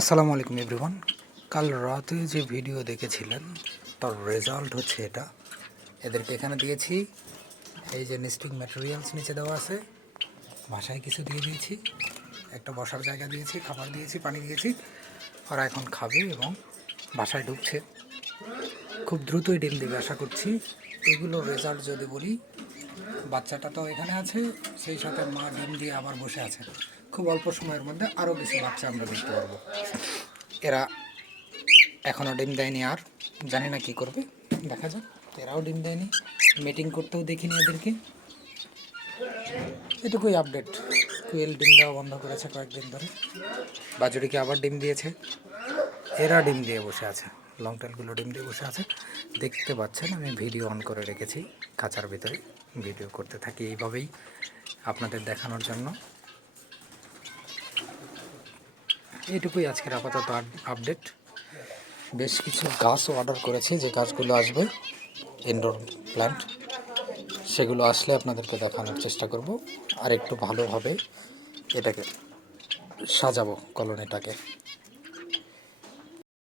আসসালামু আলাইকুম এভরিওয়ান। কাল রাতে যে ভিডিও দেখেছিলেন তার রেজাল্ট হচ্ছে এটা। এদেরকে এখানে দিয়েছি, এই যে নেস্টিং ম্যাটেরিয়ালস নিচে দেওয়া আছে, বাসায় কিছু দিয়ে দিয়েছি, একটা বসার জায়গা দিয়েছি, খাবার দিয়েছি, পানি দিয়েছি। ওরা এখন খাবে এবং বাসায় ঢুকছে। খুব দ্রুতই ডিম দেবে আশা করছি। এগুলোর রেজাল্ট যদি বলি, বাচ্চাটা তো এখানে আছে, সেই সাথে মা ডিম দিয়ে আবার বসে আছে। খুব অল্প সময়ের মধ্যে আরও কিছু বাচ্চা আমরা দেখতে পারবো। এরা এখনও ডিম দেয়নি, আর জানি না কী করবে, দেখা যাক। এরাও ডিম দেয়নি, মিটিং করতেও দেখিনি এদেরকে। এটুকুই আপডেট। কুয়েল ডিম দেওয়া বন্ধ করেছে কয়েকদিন ধরে, বাজুরিকে আবার ডিম দিয়েছে। এরা ডিম দিয়ে বসে আছে, লং টেলগুলো ডিম দিয়ে বসে আছে। দেখতে পাচ্ছেন আমি ভিডিও অন করে রেখেছি খাঁচার ভিতরে, ভিডিও করতে থাকি এইভাবেই আপনাদের দেখানোর জন্য। এইটুকুই আজকের আপাতত আপডেট। বেশ কিছু গাছও অর্ডার করেছি, যে গাছগুলো আসবে ইনডোর প্ল্যান্ট, সেগুলো আসলে আপনাদেরকে দেখানোর চেষ্টা করব। আর একটু ভালোভাবে এটাকে সাজাবো, কলোনিটাকে।